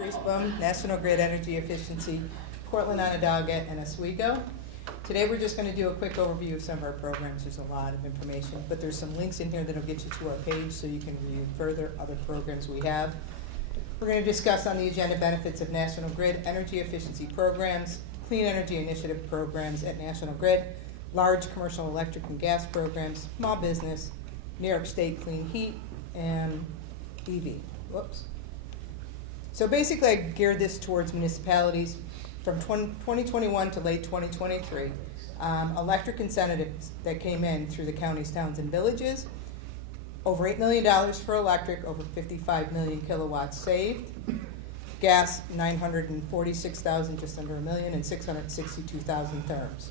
Therese Blum, National Grid Energy Efficiency, Portland, Onondaga, and Oswego. Today we're just going to do a quick overview of some of our programs. There's a lot of information, but there's some links in here that'll get you to our page so you can review further other programs we have. We're going to discuss on the agenda benefits of National Grid energy efficiency programs, clean energy initiative programs at National Grid, large commercial electric and gas programs, small business, New York State clean heat, and EV. Whoops. So basically I geared this towards municipalities from 2021 to late 2023. Electric incentives that came in through the counties, towns, and villages. Over $8 million for electric, over 55 million kilowatts saved. Gas, 946,000, just under a million, and 662,000 therms.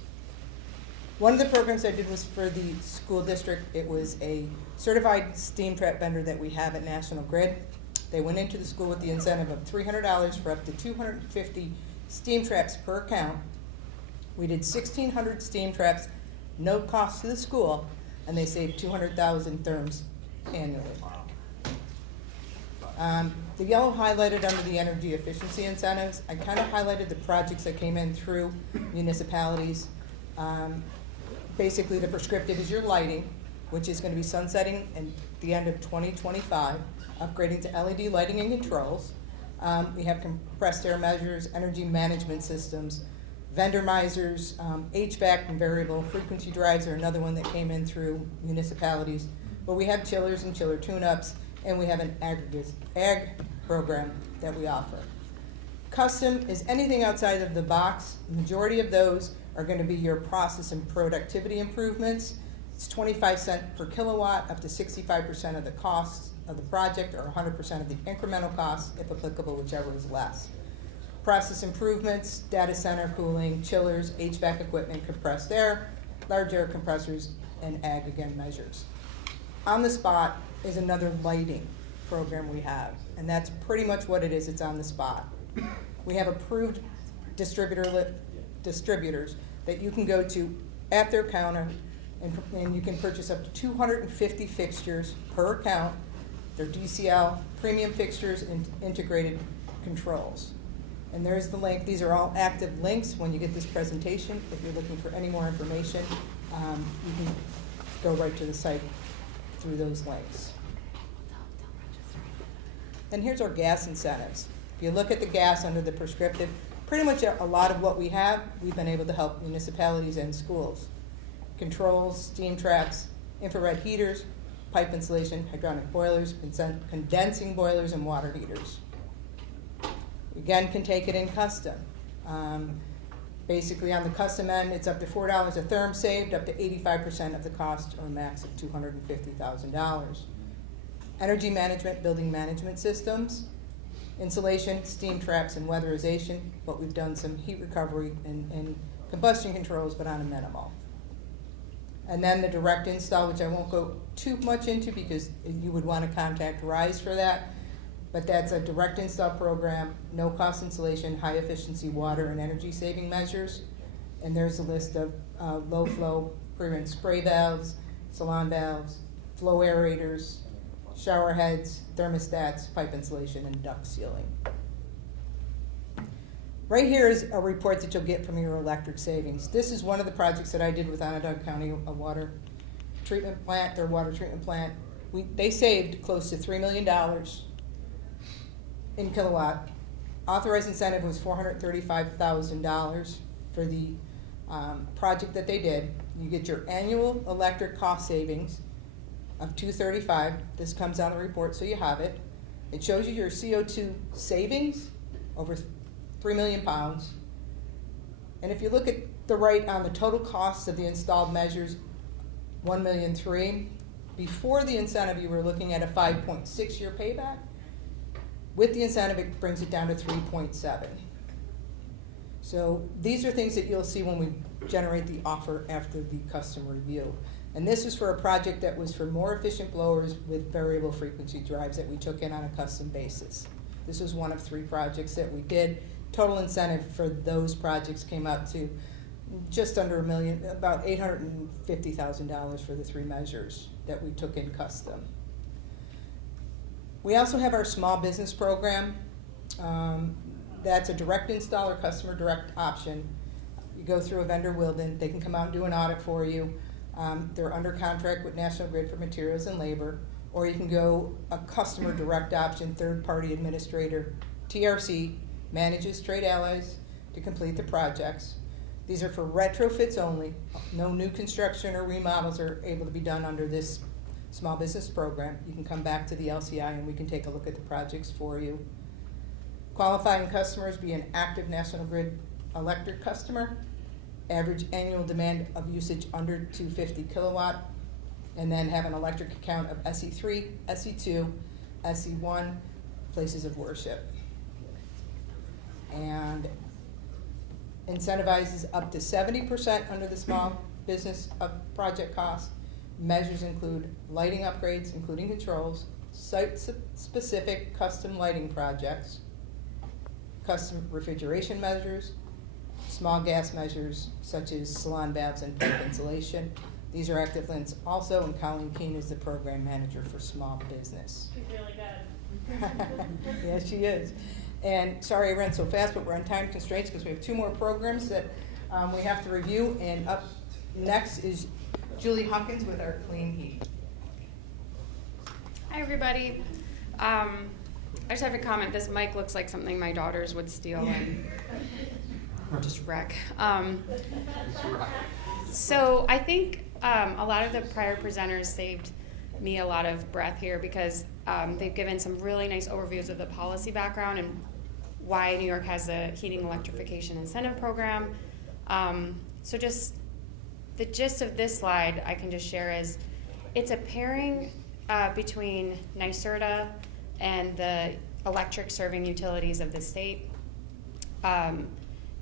One of the programs I did was for the school district. It was a certified steam trap vendor that we have at National Grid. They went into the school with the incentive of $300 for up to 250 steam traps per account. We did 1,600 steam traps, no cost to the school, and they saved 200,000 therms annually. The yellow highlighted under the energy efficiency incentives, I kind of highlighted the projects that came in through municipalities. Basically, the prescriptive is your lighting, which is going to be sunsetting at the end of 2025, upgrading to LED lighting and controls. We have compressed air measures, energy management systems, vendor misers, HVAC and variable frequency drives are another one that came in through municipalities. But we have chillers and chiller tune-ups, and we have an ag program that we offer. Custom is anything outside of the box. The majority of those are going to be your process and productivity improvements. It's 25 cents per kilowatt, up to 65% of the cost of the project, or 100% of the incremental cost, if applicable, whichever is less. Process improvements, data center cooling, chillers, HVAC equipment, compressed air, large air compressors, and ag again measures. On the spot is another lighting program we have, and that's pretty much what it is. It's on the spot. We have approved distributors that you can go to at their counter, and you can purchase up to 250 fixtures per account. They're DCL, premium fixtures, and integrated controls. And there's the link. These are all active links when you get this presentation. If you're looking for any more information, you can go right to the site through those links. And here's our gas incentives. If you look at the gas under the prescriptive, pretty much a lot of what we have, we've been able to help municipalities and schools. Controls, steam traps, infrared heaters, pipe insulation, hydronic boilers, condensing boilers, and water heaters. Again, can take it in custom. Basically on the custom end, it's up to $4 a therm saved, up to 85% of the cost, or a max of $250,000. Energy management, building management systems, insulation, steam traps, and weatherization, but we've done some heat recovery and combustion controls, but on a minimal. And then the direct install, which I won't go too much into because you would want to contact RISE for that, but that's a direct install program, no cost installation, high efficiency water and energy saving measures. And there's a list of low flow pre-rinse spray valves, salon valves, flow aerators, shower heads, thermostats, pipe insulation, and duct sealing. Right here is a report that you'll get from your electric savings. This is one of the projects that I did with Onondaga County, a water treatment plant, their water treatment plant. They saved close to $3 million in kilowatt. Authorized incentive was $435,000 for the project that they did. You get your annual electric cost savings of $235. This comes out of the report, so you have it. It shows you your CO2 savings over 3 million pounds. And if you look at the right on the total cost of the installed measures, $1.3 million. Before the incentive, you were looking at a 5.6-year payback. With the incentive, it brings it down to 3.7. So these are things that you'll see when we generate the offer after the custom review. And this is for a project that was for more efficient blowers with variable frequency drives that we took in on a custom basis. This was one of 3 projects that we did. Total incentive for those projects came out to just under $1 million, about $850,000 for the 3 measures that we took in custom. We also have our small business program. That's a direct install or customer direct option. You go through a vendor Wilden, they can come out and do an audit for you. They're under contract with National Grid for materials and labor, or you can go a customer direct option, third-party administrator. TRC manages trade allies to complete the projects. These are for retrofits only. No new construction or remodels are able to be done under this small business program. You can come back to the LCI and we can take a look at the projects for you. Qualifying customers: be an active National Grid electric customer, average annual demand of usage under 250 kilowatt, and then have an electric account of SE3, SE2, SE1, places of worship. And incentivizes up to 70% under the small business project cost. Measures include lighting upgrades, including controls, site-specific custom lighting projects, custom refrigeration measures, small gas measures such as salon valves and pipe insulation. These are active links also, and Colleen Keene is the program manager for small business. She's really good. Yes, she is. And sorry I ran so fast, but we're on time constraints because we have 2 more programs that we have to review. And up next is Julie Hawkins with our clean heat. Hi, everybody. I just have a comment. This mic looks like something my daughters would steal and just wreck. So I think a lot of the prior presenters saved me a lot of breath here because they've given some really nice overviews of the policy background and why New York has a heating electrification incentive program. So just the gist of this slide I can just share is it's a pairing between NYSERDA and the electric serving utilities of the state.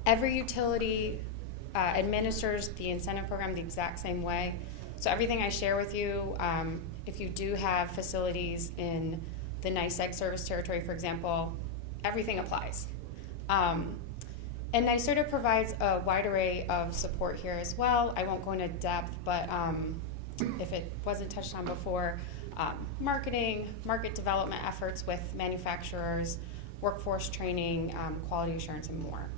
Every utility administers the incentive program the exact same way. So everything I share with you, if you do have facilities in the NYSEG service territory, for example, everything applies. And NYSERDA provides a wide array of support here as well. I won't go into depth, but if it wasn't touched on before, marketing, market development efforts with manufacturers, workforce training, quality assurance, and more.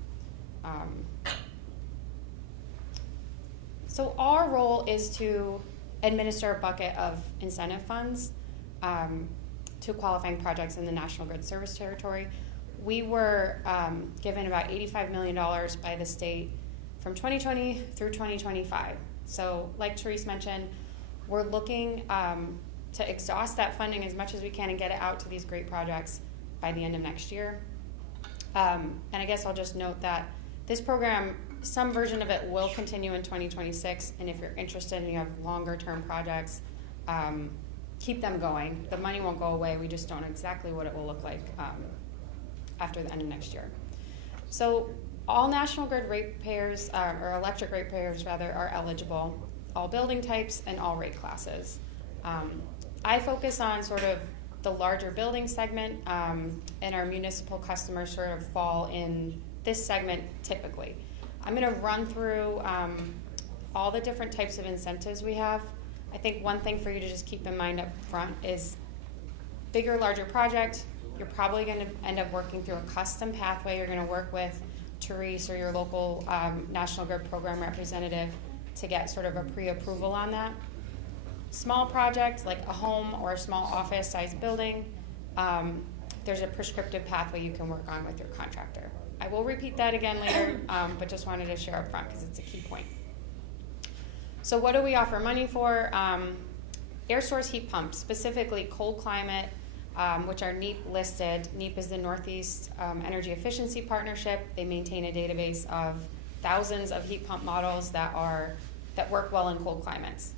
So our role is to administer a bucket of incentive funds to qualifying projects in the National Grid service territory. We were given about $85 million by the state from 2020 through 2025. So like Therese mentioned, we're looking to exhaust that funding as much as we can and get it out to these great projects by the end of next year. And I guess I'll just note that this program, some version of it will continue in 2026, and if you're interested and you have longer term projects, keep them going. The money won't go away, we just don't know exactly what it will look like after the end of next year. So all National Grid ratepayers, or electric ratepayers rather, are eligible, all building types and all rate classes. I focus on sort of the larger building segment, and our municipal customers sort of fall in this segment typically. I'm going to run through all the different types of incentives we have. I think one thing for you to just keep in mind up front is bigger, larger project, you're probably going to end up working through a custom pathway. You're going to work with Therese or your local National Grid program representative to get sort of a pre-approval on that. Small projects like a home or a small office sized building, there's a prescriptive pathway you can work on with your contractor. I will repeat that again later, but just wanted to share up front because it's a key point. So what do we offer money for? Air source heat pumps, specifically cold climate, which are NEEP listed. NEEP is the Northeast Energy Efficiency Partnership. They maintain a database of thousands of heat pump models that work well in cold climates.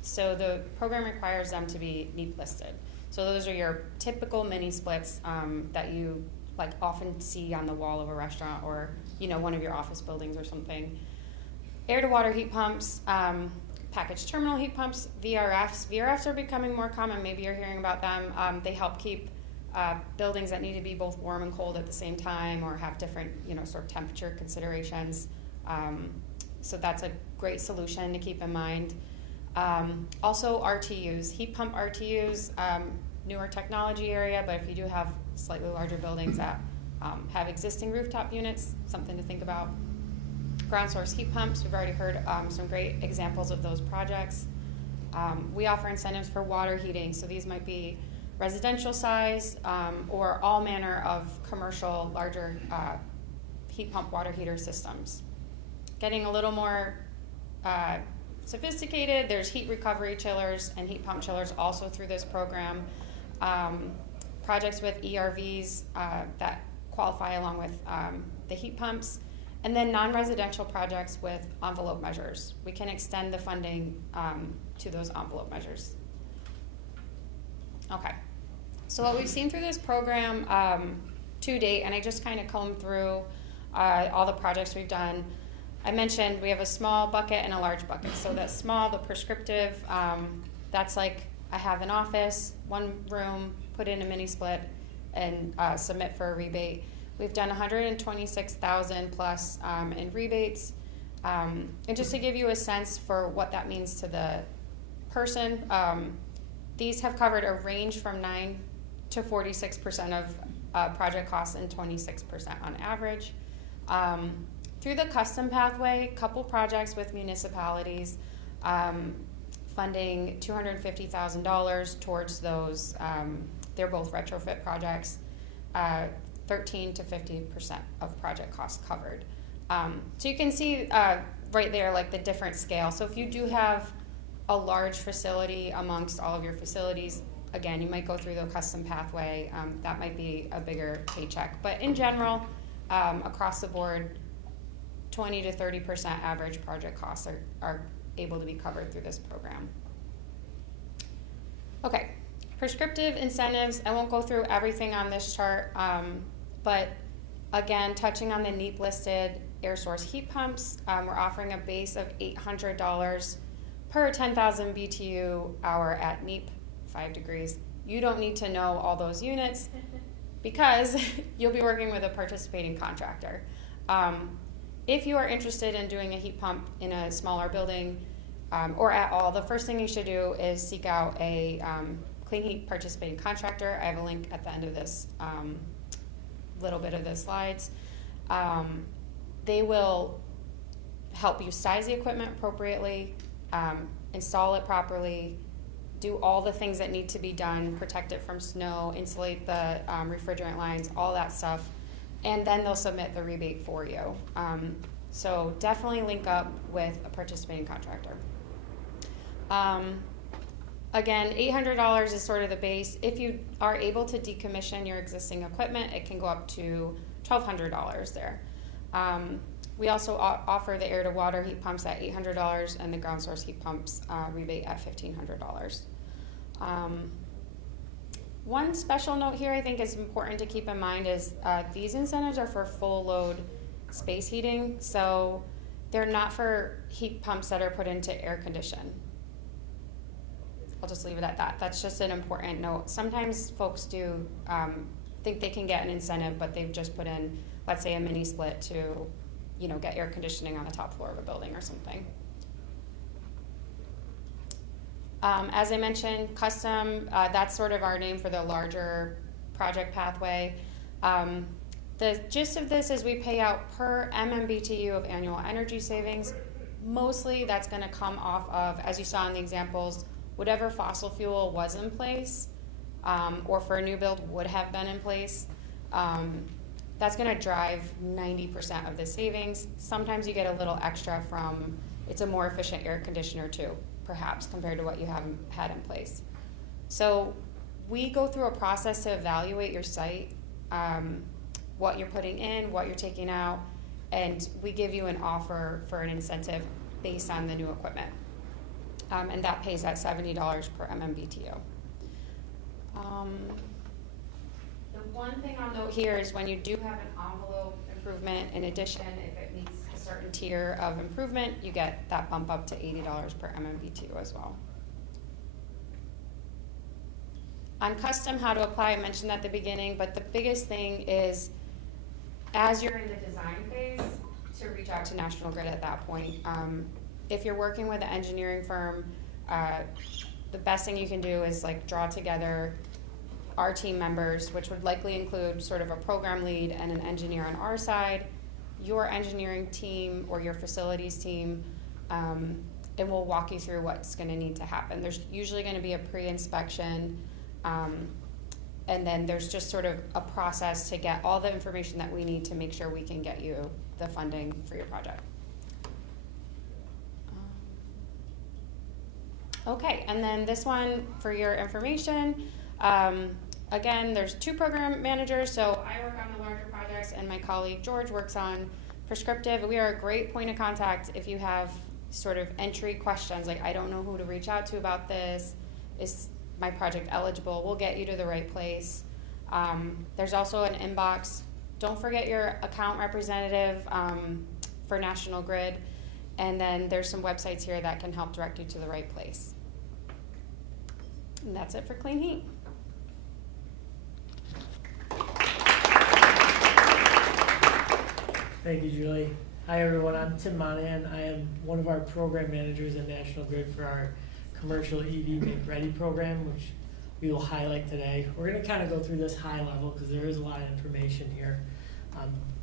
So the program requires them to be NEEP listed. So those are your typical mini splits that you like often see on the wall of a restaurant or one of your office buildings or something. Air to water heat pumps, packaged terminal heat pumps, VRFs. VRFs are becoming more common. Maybe you're hearing about them. They help keep buildings that need to be both warm and cold at the same time or have different sort of temperature considerations. So that's a great solution to keep in mind. Also RTUs, heat pump RTUs, newer technology area, but if you do have slightly larger buildings that have existing rooftop units, something to think about. Ground source heat pumps, we've already heard some great examples of those projects. We offer incentives for water heating, so these might be residential size or all manner of commercial larger heat pump water heater systems. Getting a little more sophisticated, there's heat recovery chillers and heat pump chillers also through this program. Projects with ERVs that qualify along with the heat pumps. And then non-residential projects with envelope measures. We can extend the funding to those envelope measures. Okay, so what we've seen through this program to date, and I just kind of combed through all the projects we've done. I mentioned we have a small bucket and a large bucket. So that small, the prescriptive, that's like I have an office, one room, put in a mini split, and submit for a rebate. We've done 126,000 plus in rebates. And just to give you a sense for what that means to the person, these have covered a range from 9 to 46% of project costs and 26% on average. Through the custom pathway, couple projects with municipalities, funding $250,000 towards those. They're both retrofit projects. 13 to 50% of project costs covered. So you can see right there like the different scale. So if you do have a large facility amongst all of your facilities, again, you might go through the custom pathway. That might be a bigger paycheck. But in general, across the board, 20 to 30% average project costs are able to be covered through this program. Okay, prescriptive incentives. I won't go through everything on this chart, but again, touching on the NEEP listed air source heat pumps, we're offering a base of $800 per 10,000 BTU hour at NEEP, 5 degrees. You don't need to know all those units because you'll be working with a participating contractor. If you are interested in doing a heat pump in a smaller building or at all, the first thing you should do is seek out a clean heat participating contractor. I have a link at the end of this little bit of the slides. They will help you size the equipment appropriately, install it properly, do all the things that need to be done, protect it from snow, insulate the refrigerant lines, all that stuff, and then they'll submit the rebate for you. So definitely link up with a participating contractor. Again, $800 is sort of the base. If you are able to decommission your existing equipment, it can go up to $1,200 there. We also offer the air-to-water heat pumps at $800 and the ground source heat pumps rebate at $1,500. One special note here I think is important to keep in mind is these incentives are for full load space heating, so they're not for heat pumps that are put into air condition. I'll just leave it at that. That's just an important note. Sometimes folks do think they can get an incentive, but they've just put in, let's say, a mini split to, get air conditioning on the top floor of a building or something. As I mentioned, custom, that's sort of our name for the larger project pathway. The gist of this is we pay out per MMBTU of annual energy savings. Mostly that's going to come off of, as you saw in the examples, whatever fossil fuel was in place, or for a new build would have been in place. That's going to drive 90% of the savings. Sometimes you get a little extra from, it's a more efficient air conditioner too, perhaps, compared to what you have had in place. So we go through a process to evaluate your site, what you're putting in, what you're taking out, and we give you an offer for an incentive based on the new equipment. And that pays at $70 per MMBTU. The one thing I'll note here is when you do have an envelope improvement, in addition, if it meets a certain tier of improvement, you get that bump up to $80 per MMBTU as well. On custom, how to apply, I mentioned at the beginning, but the biggest thing is as you're in the design phase, to reach out to National Grid at that point. If you're working with an engineering firm, the best thing you can do is draw together our team members, which would likely include sort of a program lead and an engineer on our side, your engineering team or your facilities team, and we'll walk you through what's going to need to happen. There's usually going to be a pre-inspection, and then there's just sort of a process to get all the information that we need to make sure we can get you the funding for your project. Okay, and then this one for your information. Again, there's 2 program managers, so I work on the larger projects and my colleague George works on prescriptive. We are a great point of contact if you have sort of entry questions, like I don't know who to reach out to about this, is my project eligible? We'll get you to the right place. There's also an inbox. Don't forget your account representative for National Grid, and then there's some websites here that can help direct you to the right place. And that's it for clean heat. Thank you, Julie. Hi, everyone. I'm Tim Monahan. I am one of our program managers at National Grid for our commercial EV Make Ready program, which we will highlight today. We're going to kind of go through this high level because there is a lot of information here.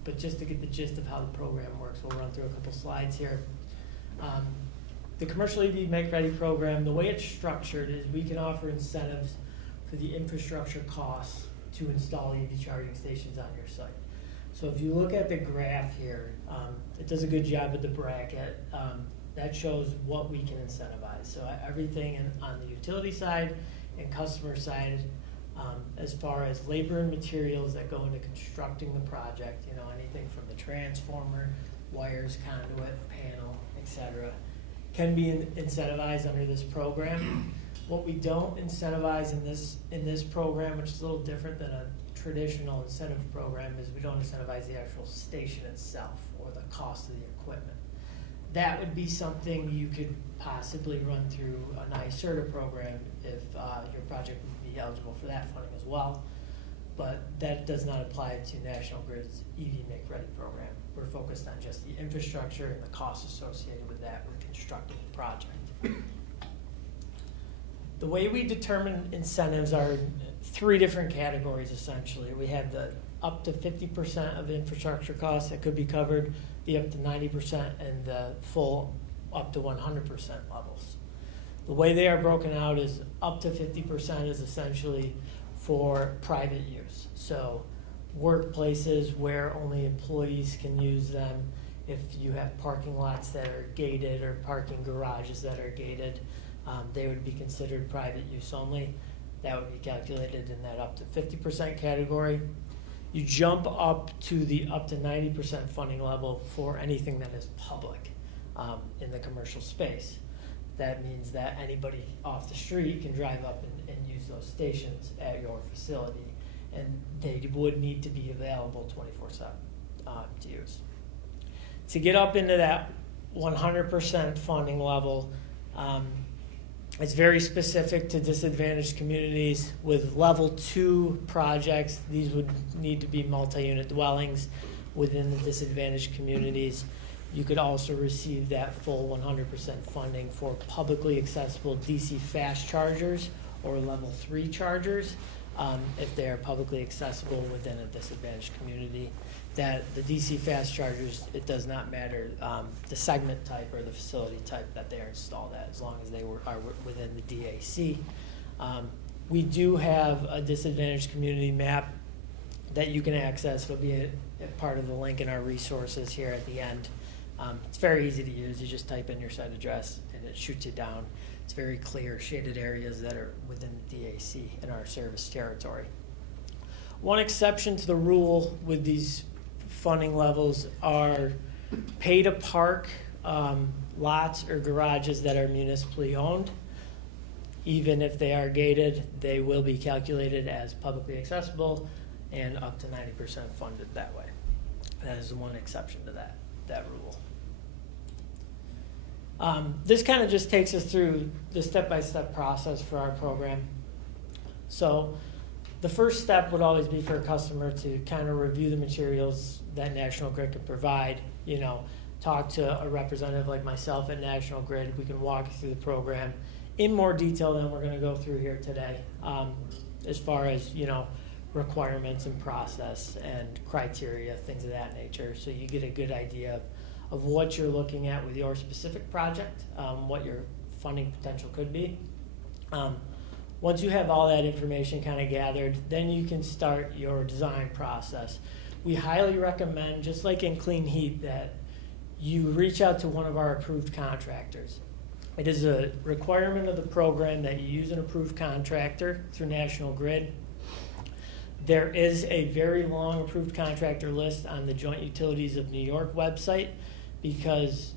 But just to get the gist of how the program works, we'll run through a couple slides here. The commercial EV Make Ready program, the way it's structured is we can offer incentives for the infrastructure costs to install EV charging stations on your site. So if you look at the graph here, it does a good job with the bracket. That shows what we can incentivize. So everything on the utility side and customer side, as far as labor and materials that go into constructing the project, you know, anything from the transformer, wires, conduit, panel, etc., can be incentivized under this program. What we don't incentivize in this program, which is a little different than a traditional incentive program, is we don't incentivize the actual station itself or the cost of the equipment. That would be something you could possibly run through an NYSERDA program if your project would be eligible for that funding as well. But that does not apply to National Grid's EV Make Ready program. We're focused on just the infrastructure and the costs associated with that with constructing the project. The way we determine incentives are 3 different categories, essentially. We have the up to 50% of infrastructure costs that could be covered, the up to 90%, and the full up to 100% levels. The way they are broken out is up to 50% is essentially for private use. So workplaces where only employees can use them. If you have parking lots that are gated or parking garages that are gated, they would be considered private use only. That would be calculated in that up to 50% category. You jump up to the up to 90% funding level for anything that is public in the commercial space. That means that anybody off the street can drive up and use those stations at your facility, and they would need to be available 24/7 to use. To get up into that 100% funding level, it's very specific to disadvantaged communities. With level 2 projects, these would need to be multi-unit dwellings within the disadvantaged communities. You could also receive that full 100% funding for publicly accessible DC fast chargers or level 3 chargers if they are publicly accessible within a disadvantaged community. That the DC fast chargers, it does not matter the segment type or the facility type that they are installed at, as long as they are within the DAC. We do have a disadvantaged community map that you can access. It'll be a part of the link in our resources here at the end. It's very easy to use. You just type in your site address and it shoots you down. It's very clear, shaded areas that are within the DAC in our service territory. One exception to the rule with these funding levels are pay to park lots or garages that are municipally owned. Even if they are gated, they will be calculated as publicly accessible and up to 90% funded that way. That is the one exception to that rule. This kind of just takes us through the step-by-step process for our program. So the first step would always be for a customer to kind of review the materials that National Grid can provide. You know, talk to a representative like myself at National Grid. We can walk you through the program in more detail than we're going to go through here today. as far as, requirements and process and criteria, things of that nature. So you get a good idea of what you're looking at with your specific project, what your funding potential could be. Once you have all that information kind of gathered, then you can start your design process. We highly recommend, just like in clean heat, that you reach out to one of our approved contractors. It is a requirement of the program that you use an approved contractor through National Grid. There is a very long approved contractor list on the Joint Utilities of New York website because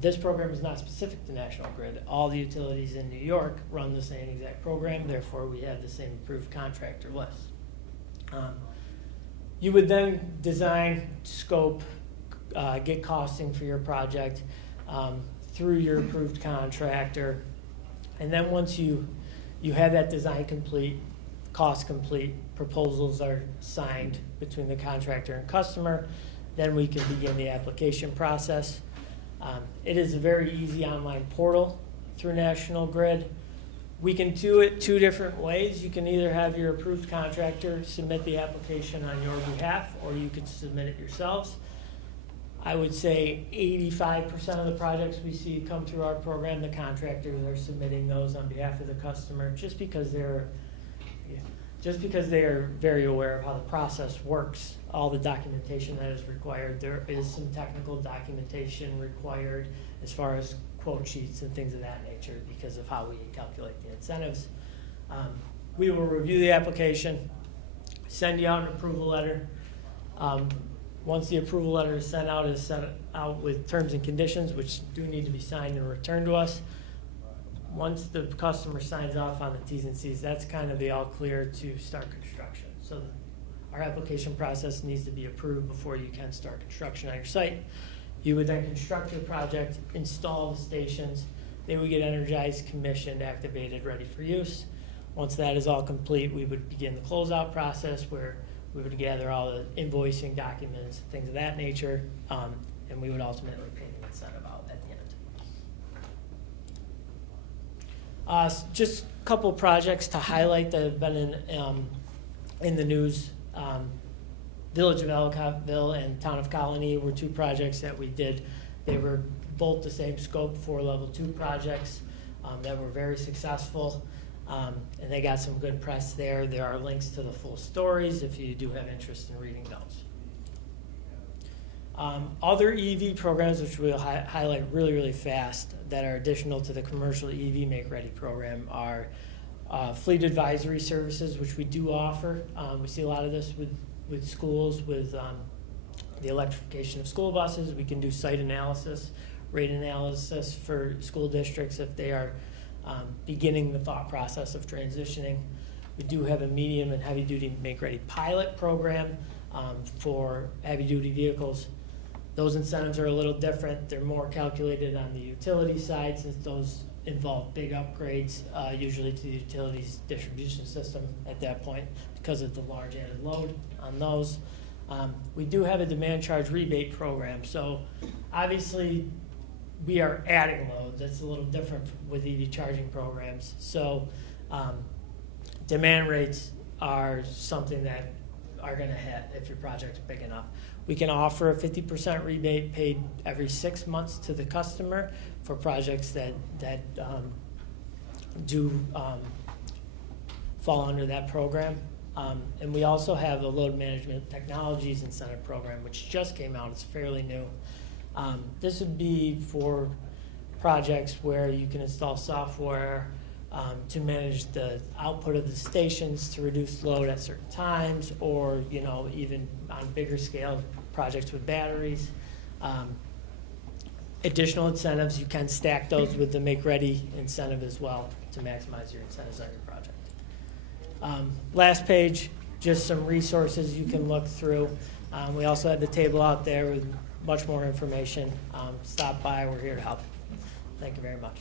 this program is not specific to National Grid. All the utilities in New York run the same exact program, therefore we have the same approved contractor list. You would then design, scope, get costing for your project through your approved contractor, and then once you have that design complete, cost complete, proposals are signed between the contractor and customer, then we can begin the application process. It is a very easy online portal through National Grid. We can do it two different ways. You can either have your approved contractor submit the application on your behalf, or you can submit it yourselves. I would say 85% of the projects we see come through our program, the contractors are submitting those on behalf of the customer just because they are very aware of how the process works, all the documentation that is required. There is some technical documentation required as far as quote sheets and things of that nature because of how we calculate the incentives. We will review the application, send you out an approval letter. Once the approval letter is sent out with terms and conditions, which do need to be signed and returned to us. Once the customer signs off on the T's and C's, that's kind of the all clear to start construction. So our application process needs to be approved before you can start construction on your site. You would then construct your project, install the stations. They would get energized, commissioned, activated, ready for use. Once that is all complete, we would begin the closeout process where we would gather all the invoicing documents, things of that nature, and we would ultimately pay the incentive out at the end. Just a couple projects to highlight that have been in the news. Village of Ellicottville and Town of Colony were two projects that we did. They were both the same scope, 4 level 2 projects that were very successful. And they got some good press there. There are links to the full stories if you do have interest in reading those. Other EV programs, which we'll highlight really, really fast, that are additional to the commercial EV Make Ready program are fleet advisory services, which we do offer. We see a lot of this with schools, with the electrification of school buses. We can do site analysis, rate analysis for school districts if they are beginning the thought process of transitioning. We do have a medium and heavy duty Make Ready pilot program for heavy duty vehicles. Those incentives are a little different. They're more calculated on the utility side since those involve big upgrades, usually to the utilities distribution system at that point because of the large added load on those. We do have a demand charge rebate program. So obviously we are adding loads. That's a little different with EV charging programs. So demand rates are something that are going to hit if your project's big enough. We can offer a 50% rebate paid every 6 months to the customer for projects that do fall under that program. And we also have a load management technologies incentive program, which just came out. It's fairly new. This would be for projects where you can install software to manage the output of the stations to reduce load at certain times, or even on bigger scale projects with batteries. Additional incentives, you can stack those with the Make Ready incentive as well to maximize your incentives on your project. Last page, just some resources you can look through. We also have the table out there with much more information. Stop by, we're here to help. Thank you very much.